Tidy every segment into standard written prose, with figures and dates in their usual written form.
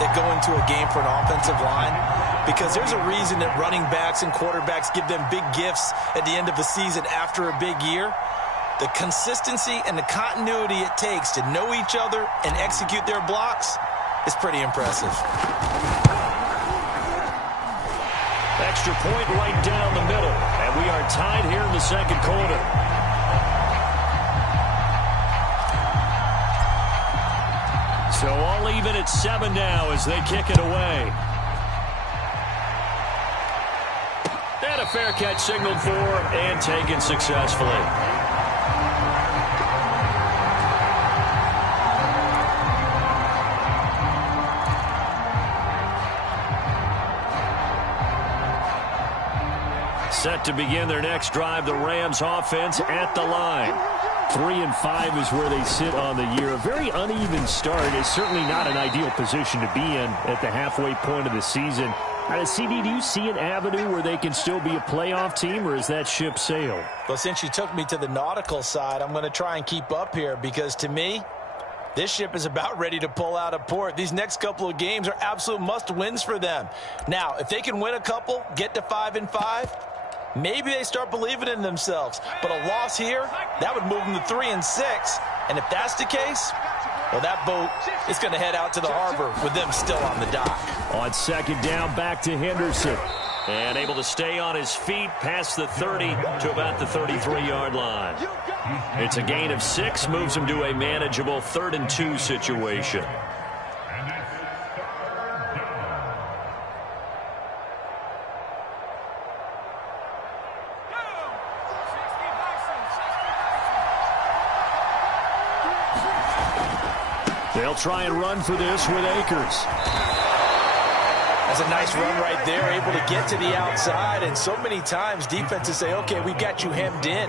that go into a game for an offensive line, because there's a reason that running backs and quarterbacks give them big gifts at the end of the season after a big year. The consistency and the continuity it takes to know each other and execute their blocks is pretty impressive. Extra point right down the middle, and we are tied here in the second quarter. So all even at 7 now as they kick it away. And a fair catch signaled for and taken successfully. Set to begin their next drive, the Rams offense at the line. 3-5 is where they sit on the year. A very uneven start is certainly not an ideal position to be in at the halfway point of the season. CD, do you see an avenue where they can still be a playoff team, or is that ship sailed? Well, since you took me to the nautical side, I'm going to try and keep up here, because to me, this ship is about ready to pull out of port. These next couple of games are absolute must-wins for them. Now, if they can win a couple, get to 5-5, maybe they start believing in themselves. But a loss here, that would move them to 3-6. And if that's the case, well, that boat is going to head out to the harbor with them still on the dock. On second down, back to Henderson. And able to stay on his feet past the 30 to about the 33-yard line. It's a gain of 6, moves him to a manageable 3rd-and-2 situation. They'll try and run for this with Akers. That's a nice run right there, able to get to the outside. And so many times defenses say, okay, we've got you hemmed in.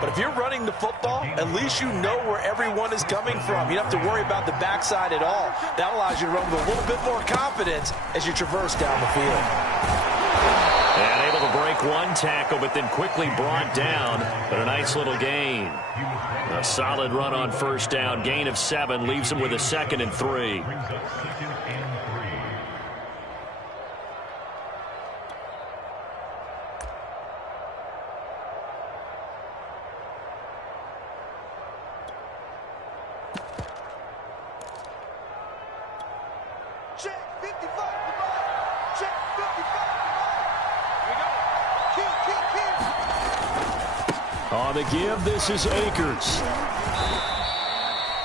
But if you're running the football, at least you know where everyone is coming from. You don't have to worry about the backside at all. That allows you to run with a little bit more confidence as you traverse down the field. And able to break one tackle, but then quickly brought down. But a nice little gain. A solid run on first down. Gain of 7 leaves him with a 2nd and 3. On the give, this is Akers.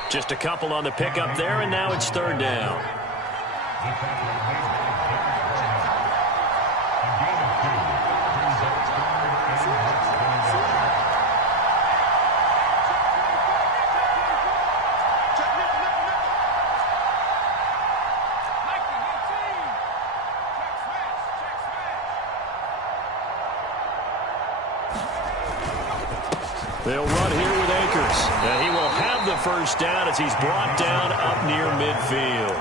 Just a couple on the pickup there, and now it's 3rd down. They'll run here with Akers, and he will have the first down as he's brought down up near midfield.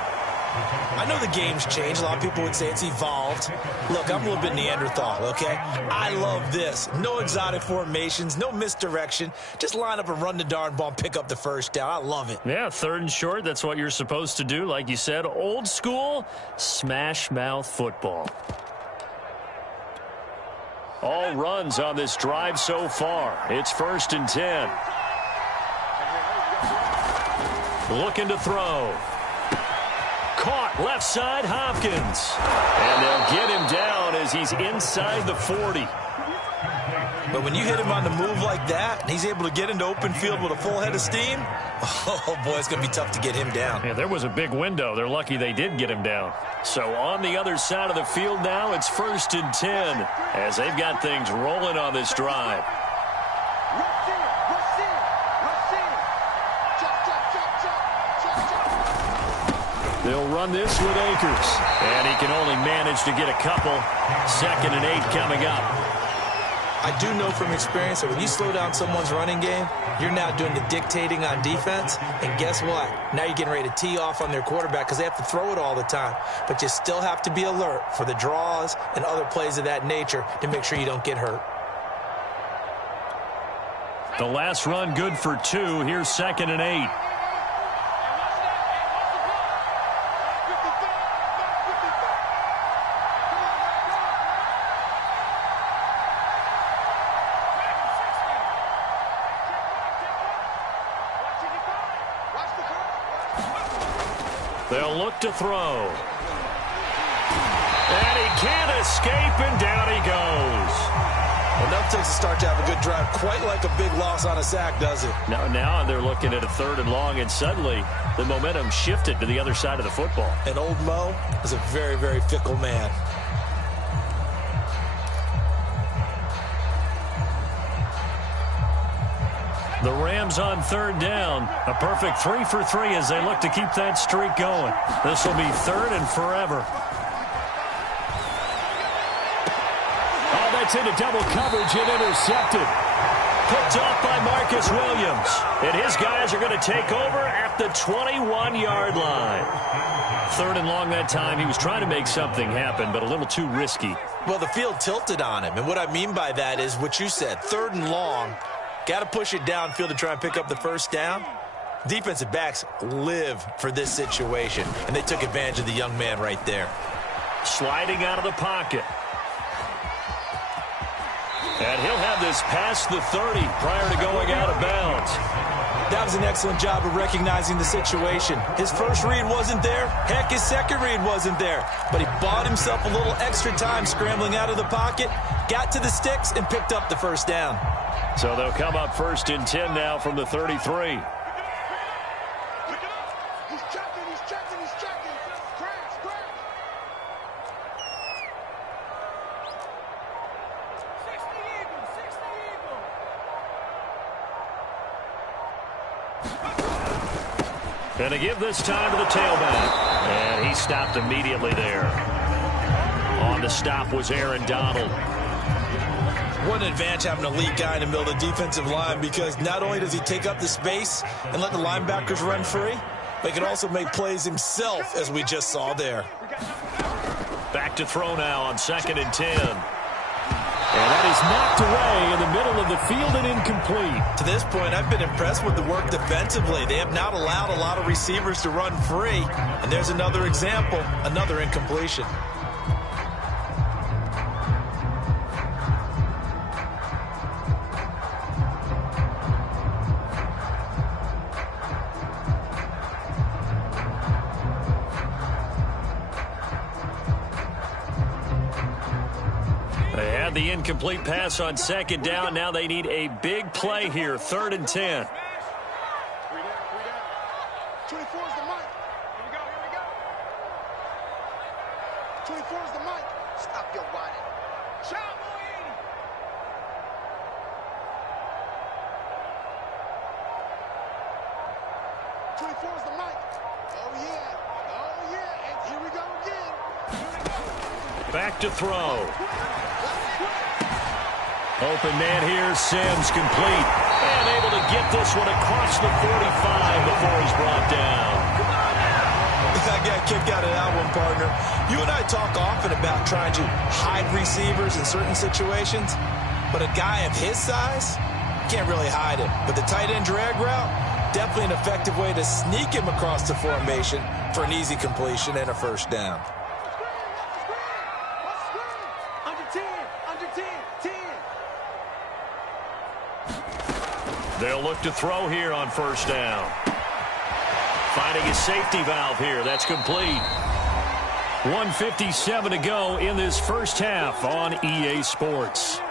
I know the game's changed. A lot of people would say it's evolved. Look, I'm a little bit Neanderthal, okay? I love this. No exotic formations, no misdirection. Just line up and run the darn ball and pick up the first down. I love it. Yeah, 3rd and short, that's what you're supposed to do. Like you said, old school, smash mouth football. All runs on this drive so far. It's 1st and 10. Looking to throw. Caught left side, Hopkins. And they'll get him down as he's inside the 40. But when you hit him on the move like that, and he's able to get into open field with a full head of steam, oh, boy, it's going to be tough to get him down. Yeah, there was a big window. They're lucky they did get him down. So on the other side of the field now, it's 1st and 10 as they've got things rolling on this drive. They'll run this with Akers. And he can only manage to get a couple. 2nd and 8 coming up. I do know from experience that when you slow down someone's running game, you're now doing the dictating on defense. And guess what? Now you're getting ready to tee off on their quarterback because they have to throw it all the time. But you still have to be alert for the draws and other plays of that nature to make sure you don't get hurt. The last run good for 2. Here's 2nd and 8. They'll look to throw. And he can't escape, and down he goes. Enough takes to start to have a good drive. Quite like a big loss on a sack, does it? Now they're looking at a 3rd and long, and suddenly the momentum shifted to the other side of the football. And old Mo is a very, very fickle man. The Rams on 3rd down. A perfect 3 for 3 as they look to keep that streak going. This will be 3rd and forever. Oh, that's into double coverage and intercepted. Picked off by Marcus Williams. And his guys are going to take over at the 21-yard line. 3rd and long that time. He was trying to make something happen, but a little too risky. Well, the field tilted on him. And what I mean by that is what you said. 3rd and long. Got to push it downfield to try and pick up the 1st down. Defensive backs live for this situation, and they took advantage of the young man right there. Sliding out of the pocket. And he'll have this past the 30 prior to going out of bounds. That was an excellent job of recognizing the situation. His first read wasn't there. Heck, his second read wasn't there. But he bought himself a little extra time scrambling out of the pocket, got to the sticks, and picked up the 1st down. So they'll come up 1st and 10 now from the 33. He's checking. Crash. And to give this time to the tailback. And he stopped immediately there. On the stop was Aaron Donald. What an advantage having a lead guy in the middle of the defensive line, because not only does he take up the space and let the linebackers run free, but he can also make plays himself, as we just saw there. Back to throw now on 2nd and 10. And that is knocked away in the middle of the field and incomplete. To this point, I've been impressed with the work defensively. They have not allowed a lot of receivers to run free. And there's another example, another incompletion. The incomplete pass on 2nd down. Now they need a big play here. 3rd and 10. 24 is the mic. Here we go. 24 is the mic. Stop your whining. Shout, boy. 24 is the mic. Oh, yeah. And here we go again. Back to throw. Open man here, Sims complete. And able to get this one across the 45 before he's brought down. I got kicked out of that one, partner. You and I talk often about trying to hide receivers in certain situations, but a guy of his size can't really hide him. But the tight end drag route, definitely an effective way to sneak him across the formation for an easy completion and a 1st down. They'll look to throw here on 1st down. Finding his safety valve here. That's complete. 1:57 to go in this 1st half on EA Sports.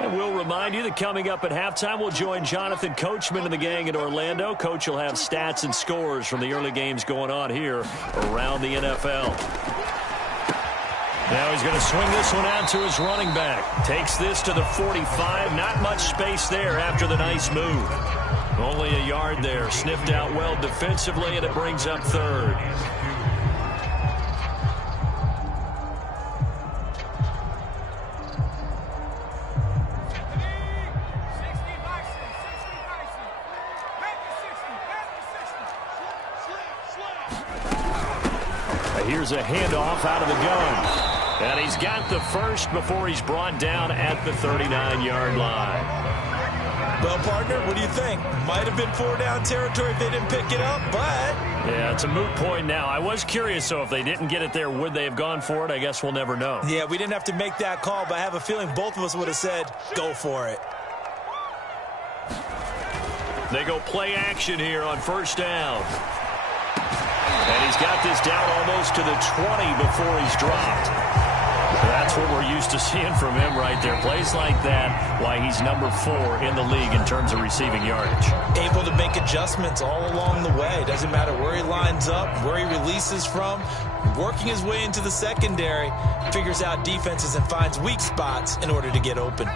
And we'll remind you that coming up at halftime, we'll join Jonathan Coachman and the gang in Orlando. Coach will have stats and scores from the early games going on here around the NFL. Now he's going to swing this one out to his running back. Takes this to the 45. Not much space there after the nice move. Only a yard there. Sniffed out well defensively, and it brings up 3rd. Here's a handoff out of the gun. And he's got the 1st before he's brought down at the 39-yard line. Well, partner, what do you think? Might have been 4-down territory if they didn't pick it up, but... Yeah, it's a moot point now. I was curious, so if they didn't get it there, would they have gone for it? I guess we'll never know. Yeah, we didn't have to make that call, but I have a feeling both of us would have said, go for it. They go play action here on first down. And he's got this down almost to the 20 before he's dropped. That's what we're used to seeing from him right there. Plays like that, why he's number 4 in the league in terms of receiving yardage. Able to make adjustments all along the way. Doesn't matter where he lines up, where he releases from. Working his way into the secondary, figures out defenses and finds weak spots in order to get open.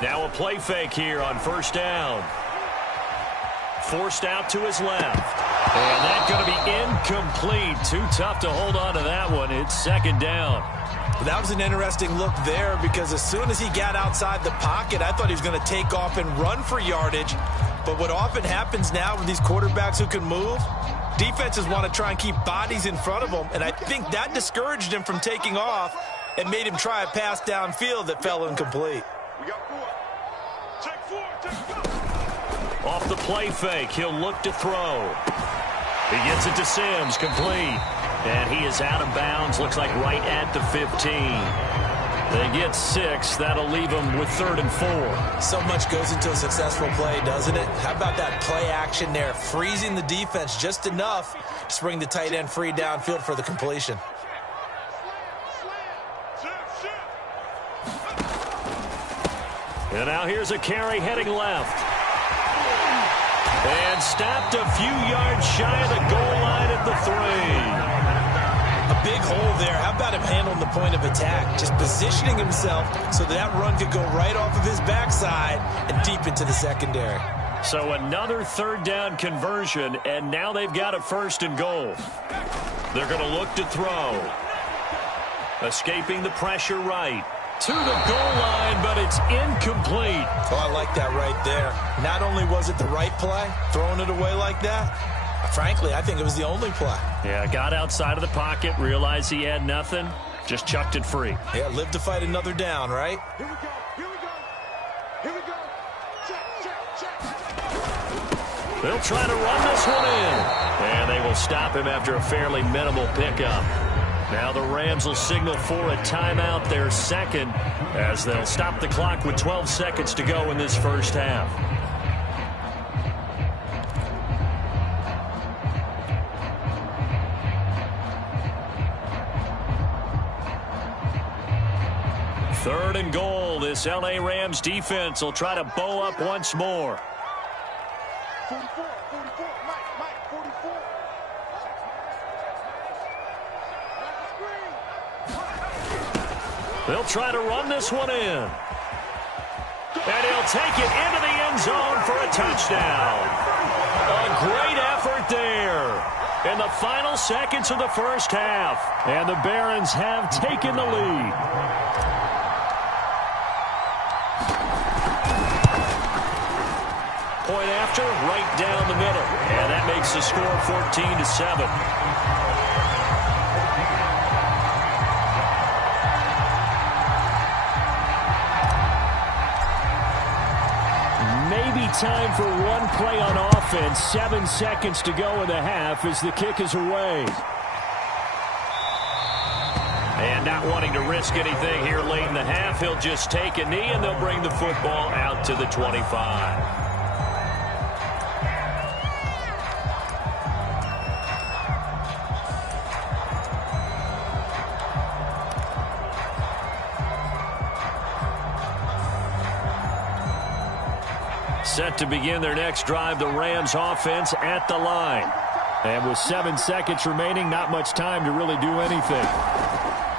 Now a play fake here on first down. Forced out to his left. And that's going to be incomplete. Too tough to hold on to that one. It's second down. That was an interesting look there because as soon as he got outside the pocket, I thought he was going to take off and run for yardage. But what often happens now with these quarterbacks who can move, defenses want to try and keep bodies in front of them. And I think that discouraged him from taking off and made him try a pass downfield that fell incomplete. Off the play fake, he'll look to throw. He gets it to Sims, complete. And he is out of bounds, looks like right at the 15. They get 6. That'll leave them with 3rd and 4. So much goes into a successful play, doesn't it? How about that play action there, freezing the defense just enough to bring the tight end free downfield for the completion. And now here's a carry heading left. And stopped a few yards shy of the goal line at the 3. A big hole there. How about him handling the point of attack? Just positioning himself so that run could go right off of his backside and deep into the secondary. So another 3rd down conversion, and now they've got a 1st and goal. They're going to look to throw. Escaping the pressure right. To the goal line, but it's incomplete. Oh, I like that right there. Not only was it the right play, throwing it away like that, frankly, I think it was the only play. Yeah, got outside of the pocket, realized he had nothing, just chucked it free. Yeah, live to fight another down, right? Here we go. Here we go. Here we go. Check. They'll try to run this one in. And they will stop him after a fairly minimal pickup. Now the Rams will signal for a timeout, their 2nd, as they'll stop the clock with 12 seconds to go in this first half. Third and goal. This L.A. Rams defense will try to bow up once more. 44, Mike, 44. They'll try to run this one in. And he'll take it into the end zone for a touchdown. A great effort there in the final seconds of the first half. And the Barons have taken the lead. Point after, right down the middle. And that makes the score 14-7. Time for one play on offense. 7 seconds to go in the half as the kick is away. And not wanting to risk anything here late in the half, he'll just take a knee and they'll bring the football out to the 25. Set to begin their next drive, the Rams offense at the line. And with 7 seconds remaining, not much time to really do anything.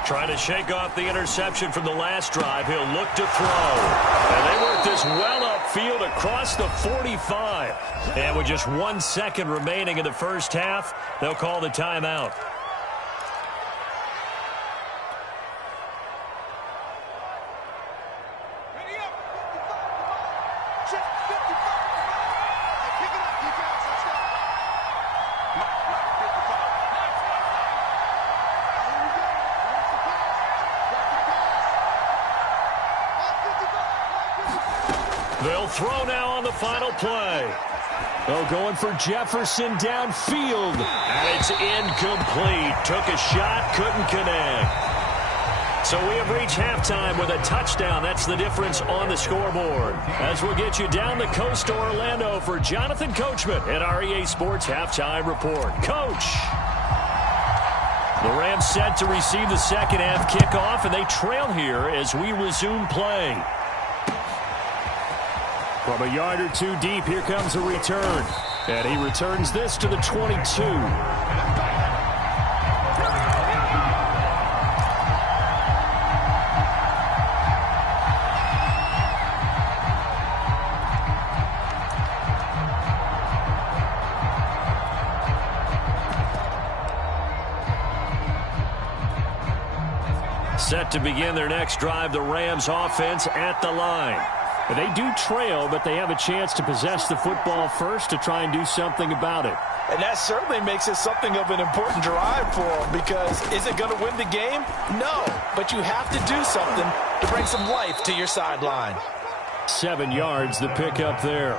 Trying to shake off the interception from the last drive. He'll look to throw. And they work this well upfield across the 45. And with just 1 second remaining in the first half, they'll call the timeout. They'll throw now on the final play. Oh, going for Jefferson downfield. And it's incomplete. Took a shot, couldn't connect. So we have reached halftime with a touchdown. That's the difference on the scoreboard. As we'll get you down the coast to Orlando for Jonathan Coachman at our EA Sports Halftime Report. Coach! The Rams set to receive the second half kickoff, and they trail here as we resume play. From a yard or two deep, here comes a return. And he returns this to the 22. Set to begin their next drive, the Rams offense at the line. They do trail, but they have a chance to possess the football first to try and do something about it. And that certainly makes it something of an important drive for them, because is it going to win the game? No, but you have to do something to bring some life to your sideline. 7 yards, the pickup there.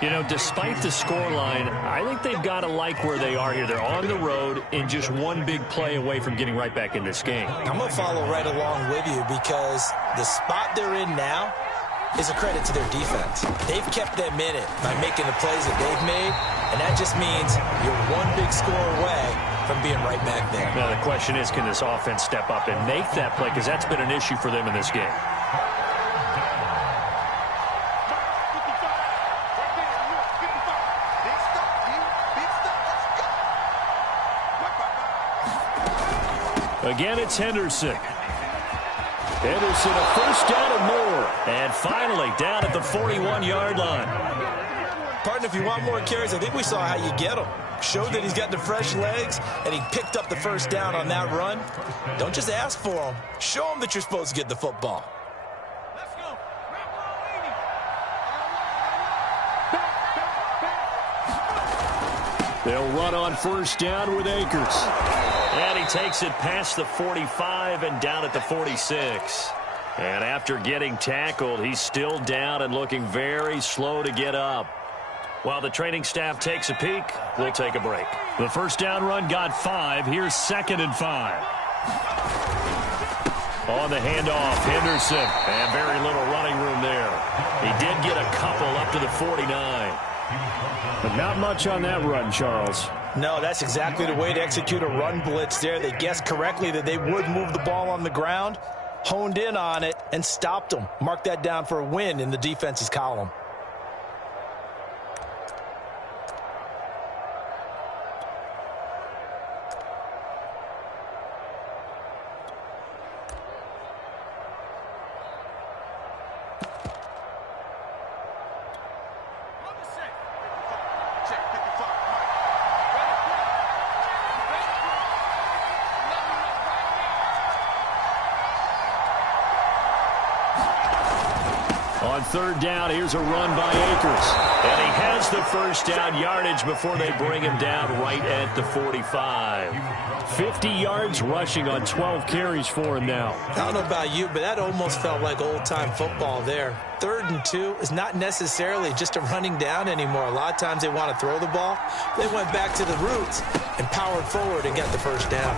You know, despite the scoreline, I think they've got to like where they are here. They're on the road and just one big play away from getting right back in this game. I'm going to follow right along with you, because the spot they're in now is a credit to their defense. They've kept them in it by making the plays that they've made, and that just means you're one big score away from being right back there. Now the question is, can this offense step up and make that play, because that's been an issue for them in this game. Again, it's Henderson. Henderson, a first down and more. And finally, down at the 41-yard line. Partner, if you want more carries, I think we saw how you get them. Showed that he's got the fresh legs, and he picked up the first down on that run. Don't just ask for them. Show them that you're supposed to get the football. Let's go. They'll run on first down with Akers. And he takes it past the 45 and down at the 46. And after getting tackled, he's still down and looking very slow to get up. While the training staff takes a peek, we'll take a break. The first down run got 5. Here's 2nd and 5. On the handoff, Henderson. And very little running room there. He did get a couple up to the 49. But not much on that run, Charles. No, that's exactly the way to execute a run blitz there. They guessed correctly that they would move the ball on the ground, honed in on it, and stopped them. Mark that down for a win in the defense's column. On third down, here's a run by Akers. And he has the first down yardage before they bring him down right at the 45. 50 yards rushing on 12 carries for him now. I don't know about you, but that almost felt like old-time football there. 3rd and 2 is not necessarily just a running down anymore. A lot of times they want to throw the ball. They went back to the roots and powered forward and got the first down.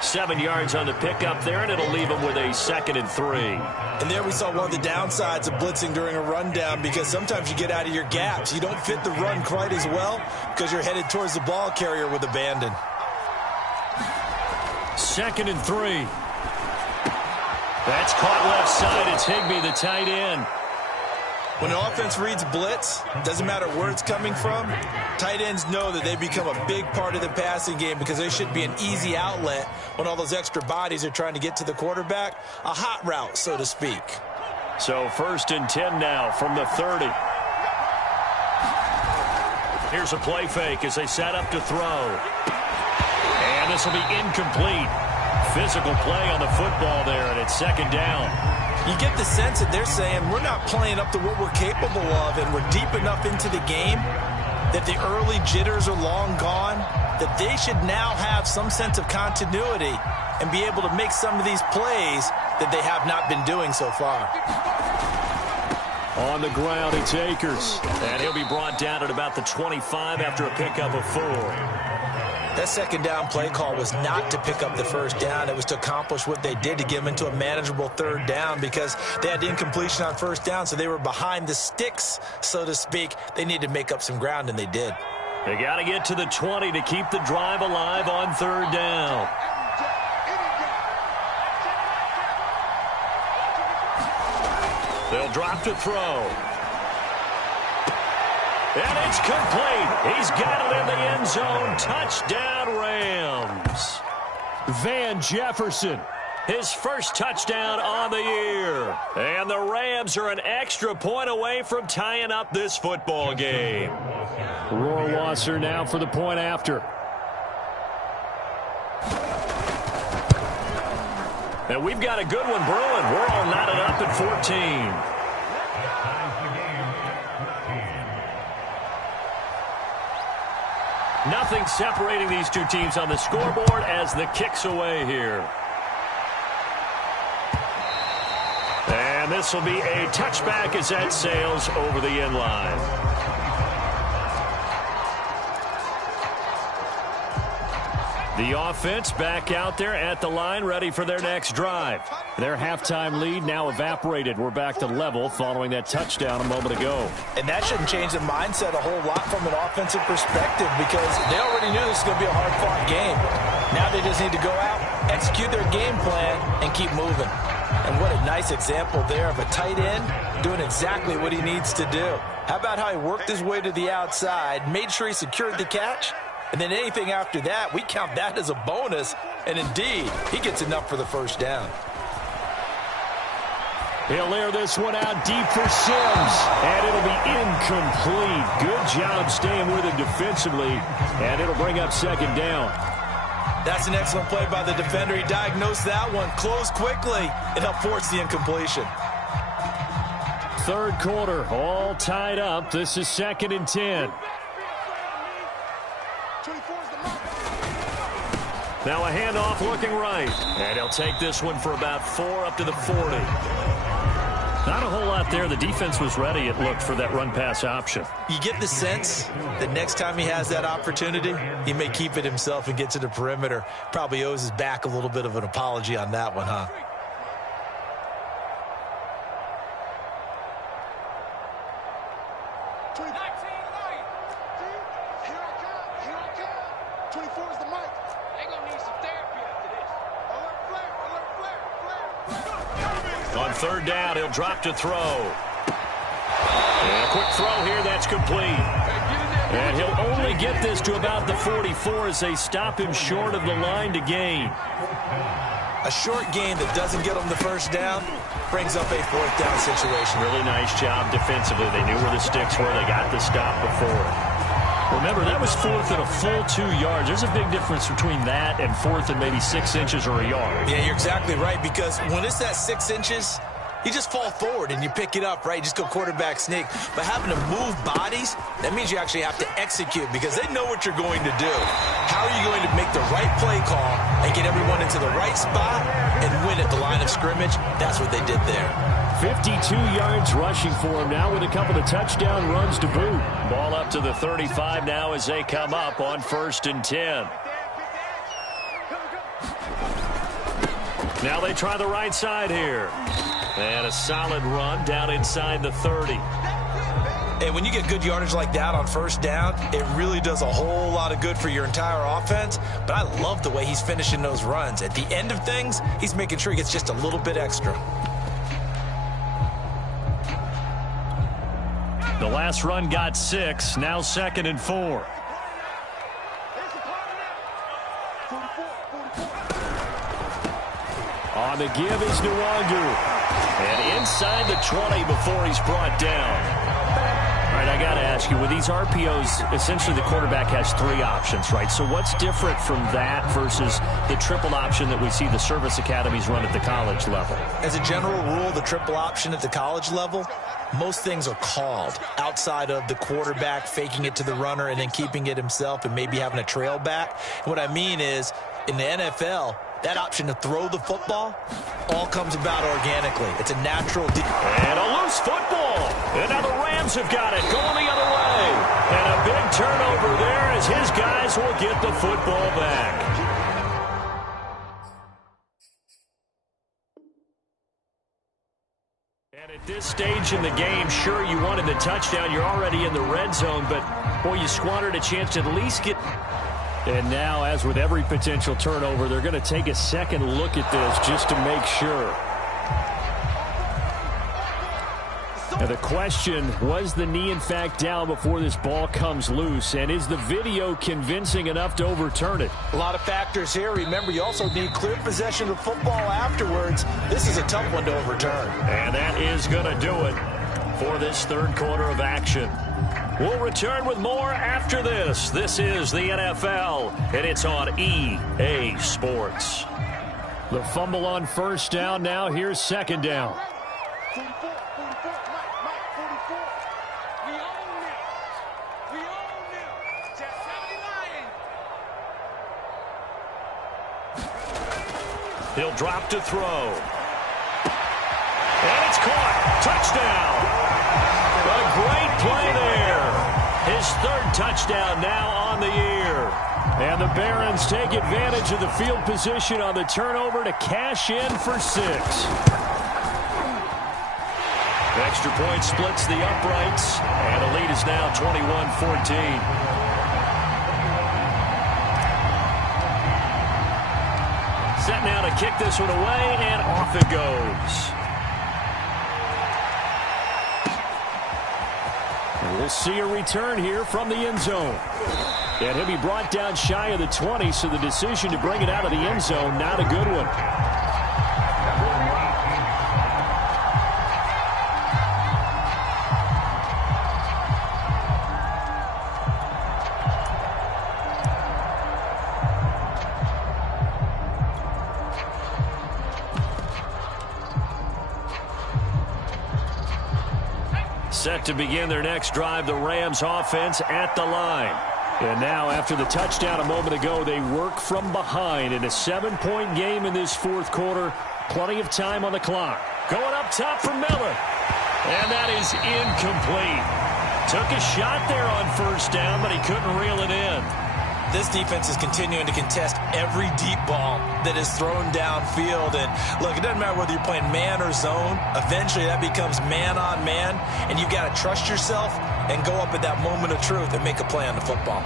7 yards on the pickup there, and it'll leave him with a 2nd and 3. And there we saw one of the downsides of blitzing during a rundown, because sometimes you get out of your gaps. You don't fit the run quite as well because you're headed towards the ball carrier with abandon. 2nd and 3. That's caught left side. It's Higbee, the tight end. When an offense reads blitz, doesn't matter where it's coming from, tight ends know that they become a big part of the passing game, because they should be an easy outlet when all those extra bodies are trying to get to the quarterback. A hot route, so to speak. So 1st and 10 now from the 30. Here's a play fake as they set up to throw. And this will be incomplete. Physical play on the football there, and it's 2nd down. You get the sense that they're saying we're not playing up to what we're capable of, and we're deep enough into the game that the early jitters are long gone, that they should now have some sense of continuity and be able to make some of these plays that they have not been doing so far. On the ground, it's Akers. And he'll be brought down at about the 25 after a pickup of 4. That second down play call was not to pick up the first down. It was to accomplish what they did, to get them into a manageable third down, because they had incompletion on first down, so they were behind the sticks, so to speak. They needed to make up some ground, and they did. They got to get to the 20 to keep the drive alive on third down. They'll drop to throw. And it's complete. He's got it in the end zone. Touchdown, Rams. Van Jefferson, his first touchdown on the year. And the Rams are an extra point away from tying up this football game. Rohrwasser now for the point after. And we've got a good one brewing. We're all knotted up at 14. Nothing separating these two teams on the scoreboard as the kick's away here. And this will be a touchback as that sails over the end line. The offense back out there at the line, ready for their next drive. Their halftime lead now evaporated. We're back to level following that touchdown a moment ago. And that shouldn't change the mindset a whole lot from an offensive perspective, because they already knew this was going to be a hard-fought game. Now they just need to go out, execute their game plan, and keep moving. And what a nice example there of a tight end doing exactly what he needs to do. How about how he worked his way to the outside, made sure he secured the catch, and then anything after that, we count that as a bonus. And indeed, he gets enough for the first down. He'll air this one out deep for Sims. And it'll be incomplete. Good job staying with him defensively. And it'll bring up second down. That's an excellent play by the defender. He diagnosed that one, closed quickly, and helped force the incompletion. Third quarter, all tied up. This is 2nd and 10. Now a handoff looking right. And he'll take this one for about 4 up to the 40. Not a whole lot there. The defense was ready, it looked, for that run-pass option. You get the sense that next time he has that opportunity, he may keep it himself and get to the perimeter. Probably owes his back a little bit of an apology on that one, huh? On third down, he'll drop to throw. And a quick throw here, that's complete. And he'll only get this to about the 44 as they stop him short of the line to gain. A short gain that doesn't get him the first down brings up a fourth down situation. Really nice job defensively. They knew where the sticks were. They got the stop before. Remember, that was 4th and a full 2 yards. There's a big difference between that and 4th and maybe 6 inches or a yard. Yeah, you're exactly right, because when it's that 6 inches, you just fall forward and you pick it up, right? You just go quarterback sneak. But having to move bodies, that means you actually have to execute, because they know what you're going to do. How are you going to make the right play call and get everyone into the right spot and win at the line of scrimmage? That's what they did there. 52 yards rushing for him now with a couple of touchdown runs to boot. Ball up to the 35 now as they come up on 1st and 10. Now they try the right side here. And a solid run down inside the 30. And when you get good yardage like that on first down, it really does a whole lot of good for your entire offense. But I love the way he's finishing those runs. At the end of things, he's making sure he gets just a little bit extra. The last run got 6, now 2nd and 4. On the give is Newjr. And inside the 20 before he's brought down. All right, I got to ask you, with these RPOs, essentially the quarterback has 3 options, right? So what's different from that versus the triple option that we see the service academies run at the college level? As a general rule, the triple option at the college level, most things are called outside of the quarterback faking it to the runner and then keeping it himself and maybe having a trail back. What I mean is, in the NFL, that option to throw the football all comes about organically. It's a natural. And a loose football. And now the Rams have got it going the other way. And And a big turnover there as his guys will get the football back. And at this stage in the game, sure, you wanted the touchdown. You're already in the red zone, but, boy, you squandered a chance to at least get... And now, as with every potential turnover, they're going to take a second look at this just to make sure. Now the question, was the knee in fact down before this ball comes loose? And is the video convincing enough to overturn it? A lot of factors here. Remember, you also need clear possession of football afterwards. This is a tough one to overturn. And that is going to do it for this third quarter of action. We'll return with more after this. This is the NFL, and it's on EA Sports. The fumble on first down. Now here's second down. 44, 44, Mike, 44. We own it. We own it. Just 79. He'll drop to throw. And it's caught. Touchdown. A great play there. His third touchdown now on the year. And the Barons take advantage of the field position on the turnover to cash in for 6. The extra point splits the uprights, and the lead is now 21-14. Set now to kick this one away, and off it goes. And we'll see a return here from the end zone. And he'll be brought down shy of the 20, so the decision to bring it out of the end zone, not a good one. Set to begin their next drive, the Rams offense at the line. And now, after the touchdown a moment ago, they work from behind in a 7-point game in this fourth quarter. Plenty of time on the clock. Going up top for Miller. And that is incomplete. Took a shot there on first down, but he couldn't reel it in. This defense is continuing to contest every deep ball that is thrown downfield. And, look, it doesn't matter whether you're playing man or zone. Eventually, that becomes man-on-man, and you've got to trust yourself and go up at that moment of truth and make a play on the football.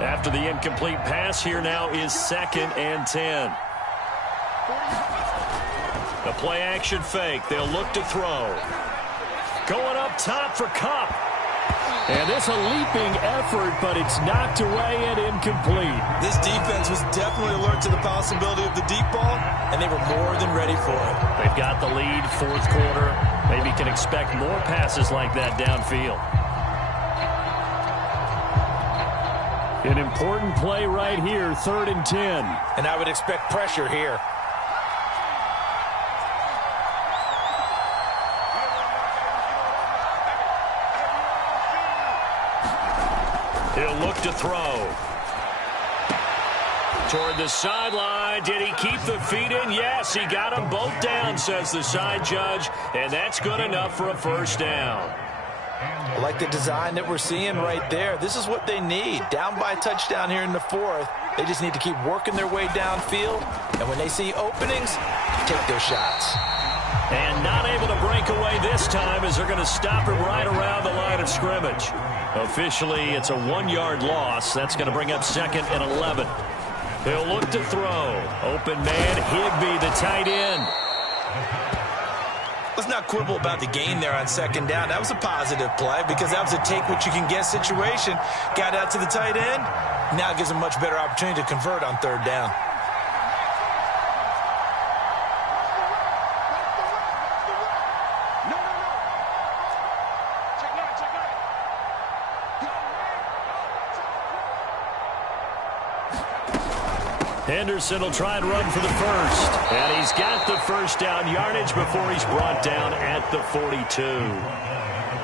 After the incomplete pass, here now is 2nd and 10. The play-action fake. They'll look to throw. Going up top for Kupp. And it's a leaping effort, but it's knocked away and incomplete. This defense was definitely alert to the possibility of the deep ball, and they were more than ready for it. They've got the lead, fourth quarter. Maybe can expect more passes like that downfield. An important play right here, 3rd and 10. And I would expect pressure here. He'll look to throw. Toward the sideline. Did he keep the feet in? Yes, he got them both down, says the side judge. And that's good enough for a first down. I like the design that we're seeing right there. This is what they need. Down by a touchdown here in the 4th. They just need to keep working their way downfield. And when they see openings, take their shots. And not able to break away this time as they're going to stop him right around the line of scrimmage. Officially, it's a 1-yard loss. That's going to bring up 2nd and 11. He'll look to throw. Open man, Higbee, the tight end. Let's not quibble about the gain there on 2nd down. That was a positive play because that was a take-what-you-can-get situation. Got out to the tight end. Now it gives them a much better opportunity to convert on 3rd down. Henderson will try and run for the first. And he's got the first down yardage before he's brought down at the 42.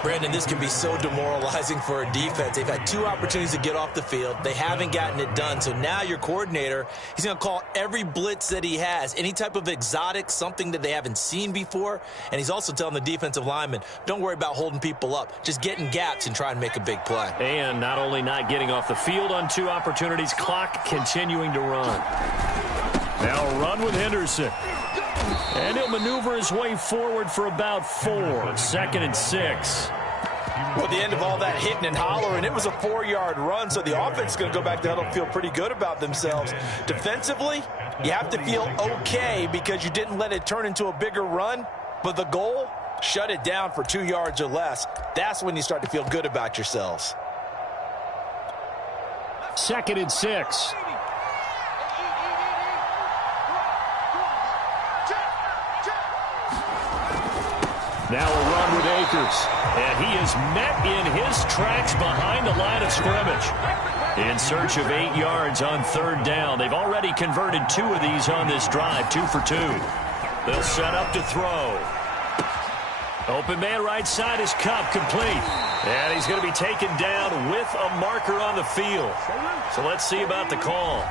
Brandon, this can be so demoralizing for a defense. They've had 2 opportunities to get off the field. They haven't gotten it done. So now your coordinator, he's going to call every blitz that he has, any type of exotic, something that they haven't seen before. And he's also telling the defensive linemen, don't worry about holding people up. Just get in gaps and try and make a big play. And not only not getting off the field on 2 opportunities, clock continuing to run. Now a run with Henderson. And he'll maneuver his way forward for about 4. 2nd and 6. Well, at the end of all that hitting and hollering, it was a 4-yard run, so the offense is going to go back to huddle and feel pretty good about themselves. Defensively, you have to feel okay because you didn't let it turn into a bigger run, but the goal, shut it down for 2 yards or less. That's when you start to feel good about yourselves. 2nd and 6. Now a run with Akers. And he is met in his tracks behind the line of scrimmage. In search of 8 yards on 3rd down. They've already converted 2 of these on this drive, 2 for 2. They'll set up to throw. Open man right side is Cup, complete. And he's going to be taken down with a marker on the field. So let's see about the call.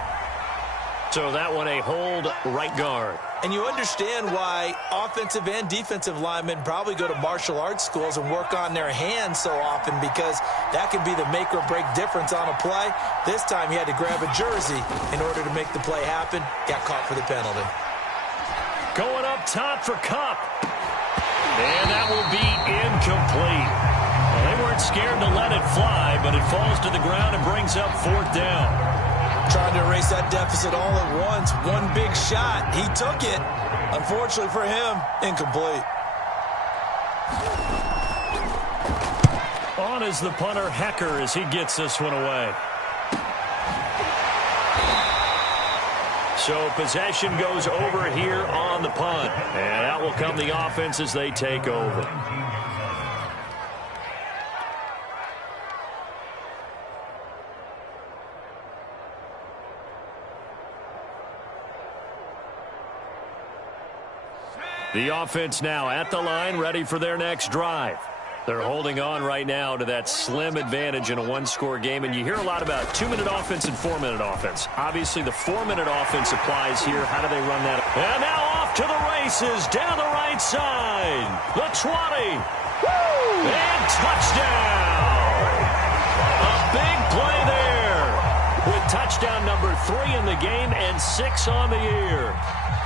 So that one a hold right guard. And you understand why offensive and defensive linemen probably go to martial arts schools and work on their hands so often, because that can be the make or break difference on a play. This time he had to grab a jersey in order to make the play happen. Got caught for the penalty. Going up top for Cup. And that will be incomplete. Well, they weren't scared to let it fly, but it falls to the ground and brings up 4th down. Trying to erase that deficit all at once. One big shot. He took it. Unfortunately for him, incomplete. On is the punter, Hecker, as he gets this one away. So possession goes over here on the punt. And out will come the offense as they take over. The offense now at the line, ready for their next drive. They're holding on right now to that slim advantage in a 1-score game, and you hear a lot about 2-minute offense and 4-minute offense. Obviously, the 4-minute offense applies here. How do they run that? And now off to the races, down the right side. The 20. Woo! And touchdown! A big play there with touchdown number 3 in the game and 6 on the year.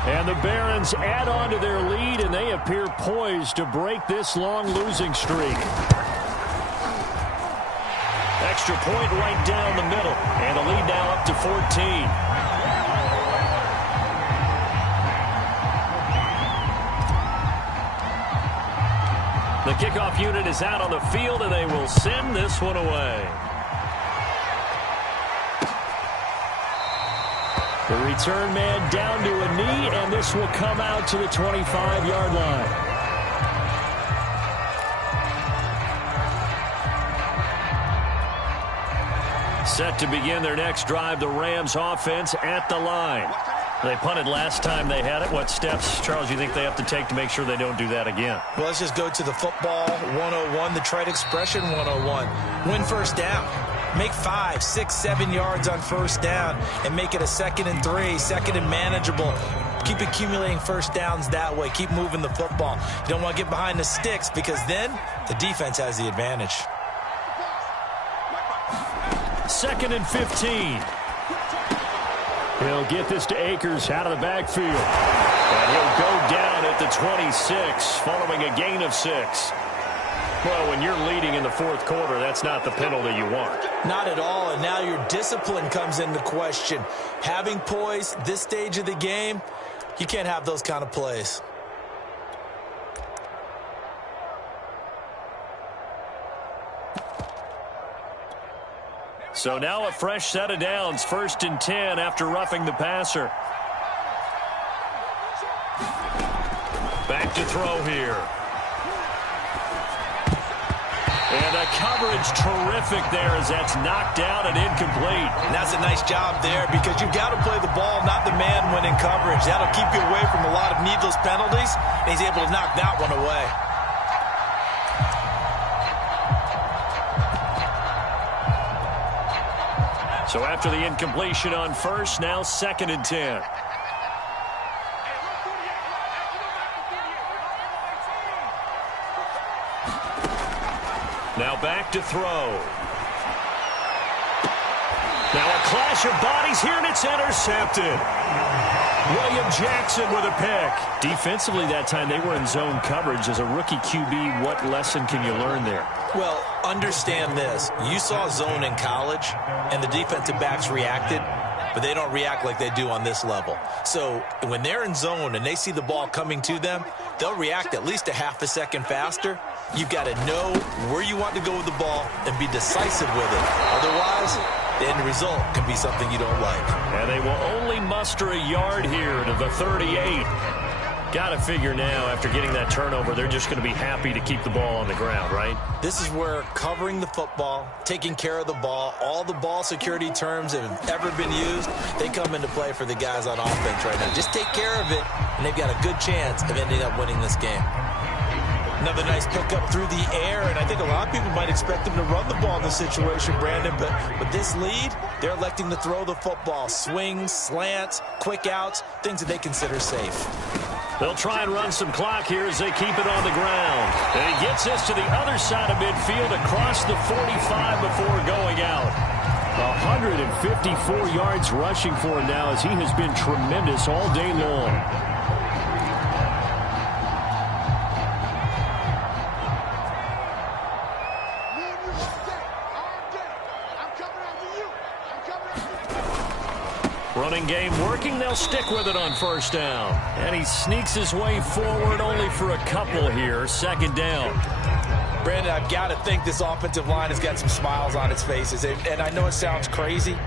And the Barons add on to their lead, and they appear poised to break this long losing streak. Extra point right down the middle, and the lead now up to 14. The kickoff unit is out on the field, and they will send this one away. The return man down to a knee, and this will come out to the 25-yard line. Set to begin their next drive, the Rams offense at the line. They punted last time they had it. What steps, Charles, you think they have to take to make sure they don't do that again? Well, let's just go to the football 101, the trade expression 101. Win first down. Make 5, 6, 7 yards on first down and make it a 2nd and 3, 2nd and manageable. Keep accumulating first downs that way. Keep moving the football. You don't want to get behind the sticks, because then the defense has the advantage. 2nd and 15. He'll get this to Akers out of the backfield. And he'll go down at the 26 following a gain of 6. Well, when you're leading in the 4th quarter, that's not the penalty you want. Not at all, and now your discipline comes into question. Having poise this stage of the game, you can't have those kind of plays. So now a fresh set of downs, 1st and 10 after roughing the passer. Back to throw here. And the coverage terrific there as that's knocked down and incomplete. And that's a nice job there, because you've got to play the ball, not the man when in coverage. That'll keep you away from a lot of needless penalties, and he's able to knock that one away. So after the incompletion on first, now 2nd and 10. Now back to throw. Now a clash of bodies here, and it's intercepted. William Jackson with a pick. Defensively that time, they were in zone coverage. As a rookie QB, what lesson can you learn there? Well, understand this. You saw zone in college, and the defensive backs reacted, but they don't react like they do on this level. So when they're in zone and they see the ball coming to them, they'll react at least a half a second faster. You've got to know where you want to go with the ball and be decisive with it. Otherwise, the end result can be something you don't like. And they will only muster a yard here to the 38. Got to figure now, after getting that turnover, they're just going to be happy to keep the ball on the ground, right? This is where covering the football, taking care of the ball, all the ball security terms that have ever been used, they come into play for the guys on offense right now. Just take care of it, and they've got a good chance of ending up winning this game. Another nice pickup through the air, and I think a lot of people might expect them to run the ball in this situation, Brandon, but with this lead, they're electing to throw the football. Swings, slants, quick outs, things that they consider safe. They'll try and run some clock here as they keep it on the ground. And he gets this to the other side of midfield across the 45 before going out. 154 yards rushing for him now, as he has been tremendous all day long. Running game working. They'll stick with it on first down. And he sneaks his way forward only for a couple here. 2nd down. Brandon, I've got to think this offensive line has got some smiles on its faces. And I know it sounds crazy,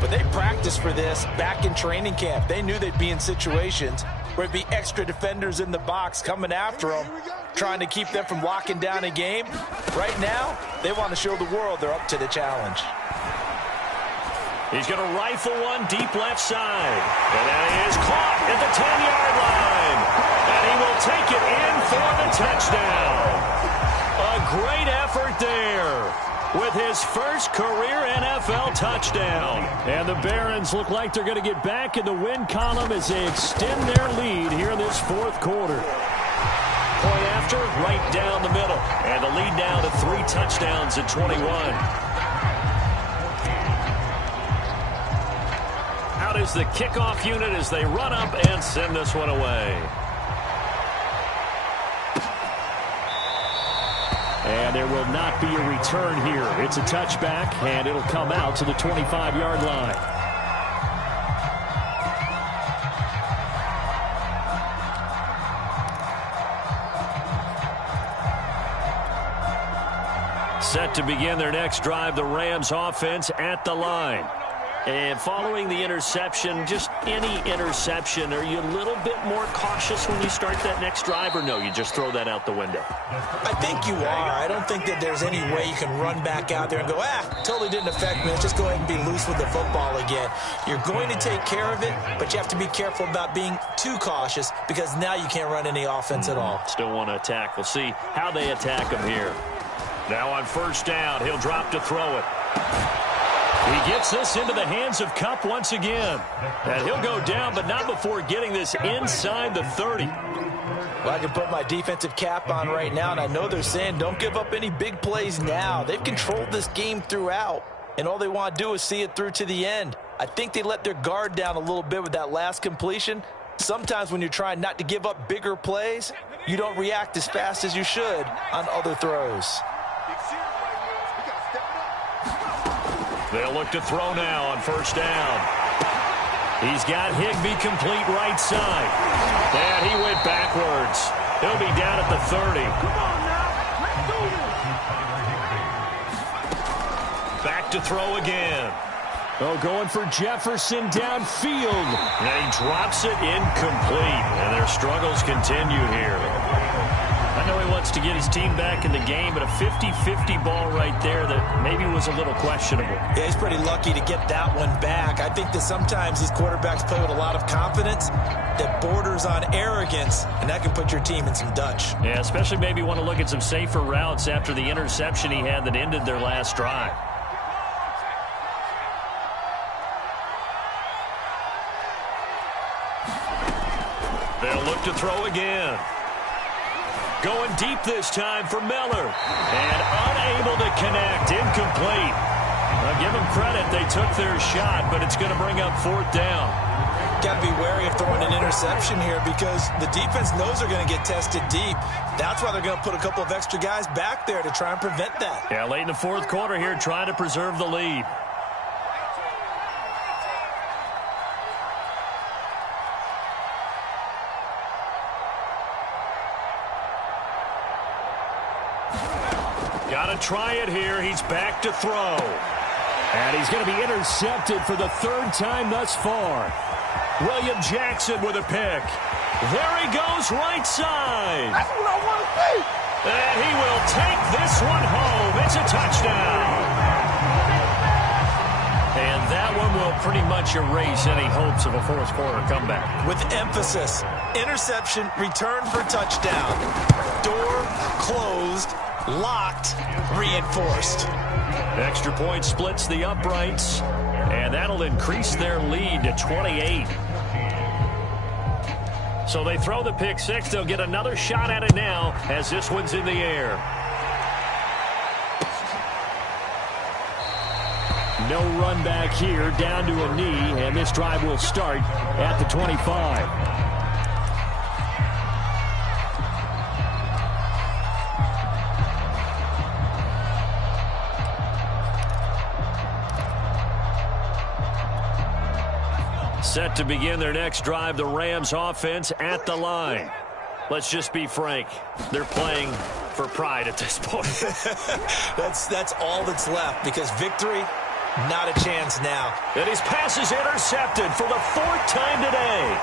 but they practiced for this back in training camp. They knew they'd be in situations where it'd be extra defenders in the box coming after them, trying to keep them from locking down a game. Right now, they want to show the world they're up to the challenge. He's going to rifle one deep left side. And that is caught at the 10-yard line. And he will take it in for the touchdown. A great effort there with his first career NFL touchdown. And the Barons look like they're going to get back in the win column as they extend their lead here in this 4th quarter. Point after, right down the middle. And the lead now to 3 touchdowns at 21. Is the kickoff unit as they run up and send this one away. And there will not be a return here. It's a touchback, and it'll come out to the 25-yard line. Set to begin their next drive, the Rams offense at the line. And following the interception, just any interception, are you a little bit more cautious when you start that next drive, or no, you just throw that out the window? I think you are. I don't think that there's any way you can run back out there and go, totally didn't affect me. Let's just go ahead and be loose with the football again. You're going to take care of it, but you have to be careful about being too cautious, because now you can't run any offense at all. Still want to attack. We'll see how they attack him here. Now on first down, he'll drop to throw it. He gets this into the hands of Kupp once again. And he'll go down, but not before getting this inside the 30. Well, I can put my defensive cap on right now, and I know they're saying don't give up any big plays now. They've controlled this game throughout, and all they want to do is see it through to the end. I think they let their guard down a little bit with that last completion. Sometimes when you're trying not to give up bigger plays, you don't react as fast as you should on other throws. They'll look to throw now on first down. He's got Higbee complete right side. And he went backwards. He'll be down at the 30. Come on now. Let's do this. Back to throw again. Oh, going for Jefferson downfield. And he drops it incomplete. And their struggles continue here. I know he wants to get his team back in the game, but a 50-50 ball right there that maybe was a little questionable. Yeah, he's pretty lucky to get that one back. I think that sometimes these quarterbacks play with a lot of confidence that borders on arrogance, and that can put your team in some Dutch. Yeah, especially maybe want to look at some safer routes after the interception he had that ended their last drive. They'll look to throw again. Going deep this time for Miller. And unable to connect. Incomplete. I'll give them credit. They took their shot, but it's going to bring up 4th down. Got to be wary of throwing an interception here because the defense knows they're going to get tested deep. That's why they're going to put a couple of extra guys back there to try and prevent that. Yeah, late in the 4th quarter here, trying to preserve the lead. Got to try it here. He's back to throw. And he's going to be intercepted for the 3rd time thus far. William Jackson with a pick. There he goes, right side. That's what I want to see. And he will take this one home. It's a touchdown. And that one will pretty much erase any hopes of a 4th quarter comeback. With emphasis, interception, return for touchdown. Door closed, locked, reinforced. Extra point splits the uprights, and that'll increase their lead to 28. So they throw the pick 6. They'll get another shot at it now as this one's in the air. No run back here, down to a knee, and this drive will start at the 25. Set to begin their next drive, the Rams offense at the line. Let's just be frank. They're playing for pride at this point. That's all that's left because victory, not a chance now. And his pass is intercepted for the 4th time today.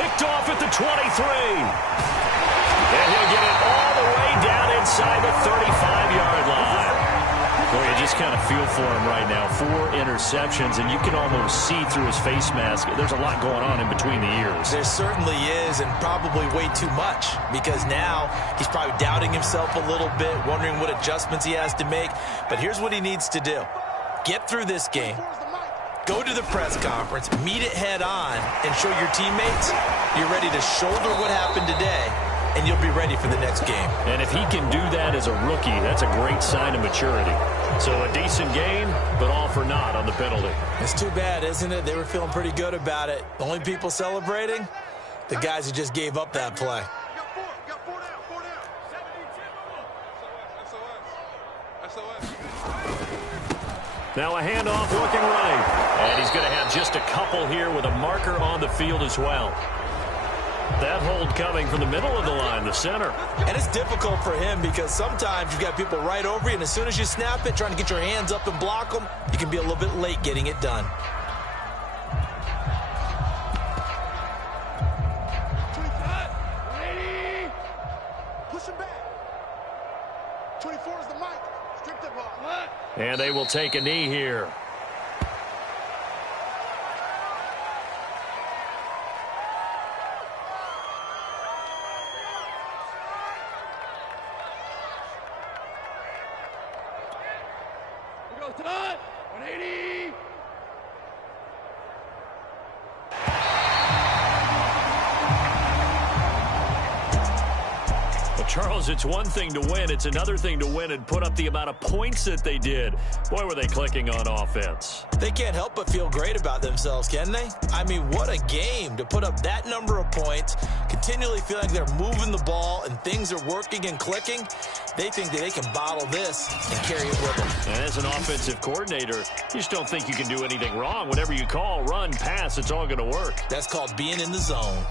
Picked off at the 23. And he'll get it all the way down inside the 35-yard line. Boy, you just kind of feel for him right now. 4 interceptions, and you can almost see through his face mask. There's a lot going on in between the ears. There certainly is, and probably way too much, because now he's probably doubting himself a little bit, wondering what adjustments he has to make. But here's what he needs to do. Get through this game, go to the press conference, meet it head on, and show your teammates you're ready to shoulder what happened today, and you'll be ready for the next game. And if he can do that as a rookie, that's a great sign of maturity. So a decent game, but all for naught on the penalty. It's too bad, isn't it? They were feeling pretty good about it. The only people celebrating, the guys who just gave up that play. Got four down. 72. Now a handoff looking right. And he's going to have just a couple here with a marker on the field as well. That hold coming from the middle of the line, the center. And it's difficult for him because sometimes you've got people right over you, and as soon as you snap it, trying to get your hands up and block them, you can be a little bit late getting it done. 180. Push him back. 24 is the mic. Stripped up hard. And they will take a knee here. Done. 180. Well, Charles, it's one thing to win. It's another thing to win and put up the amount of points that they did. Boy, were they clicking on offense. They can't help but feel great about themselves, can they? I mean, what a game to put up that number of points, continually feel like they're moving the ball and things are working and clicking. They think that they can bottle this and carry it with them. And as an offensive coordinator, you just don't think you can do anything wrong. Whatever you call, run, pass, it's all going to work. That's called being in the zone.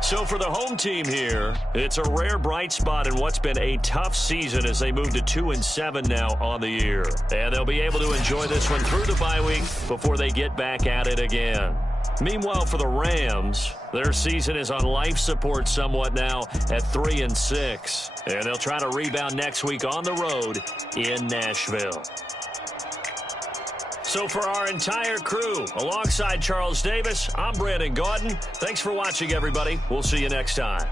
So for the home team here, it's a rare bright spot in what's been a tough season as they move to 2-7 now on the year. And they'll be able to enjoy this one through the bye week before they get back at it again. Meanwhile, for the Rams, their season is on life support somewhat now at 3-6. And they'll try to rebound next week on the road in Nashville. So for our entire crew, alongside Charles Davis, I'm Brandon Gaudin. Thanks for watching, everybody. We'll see you next time.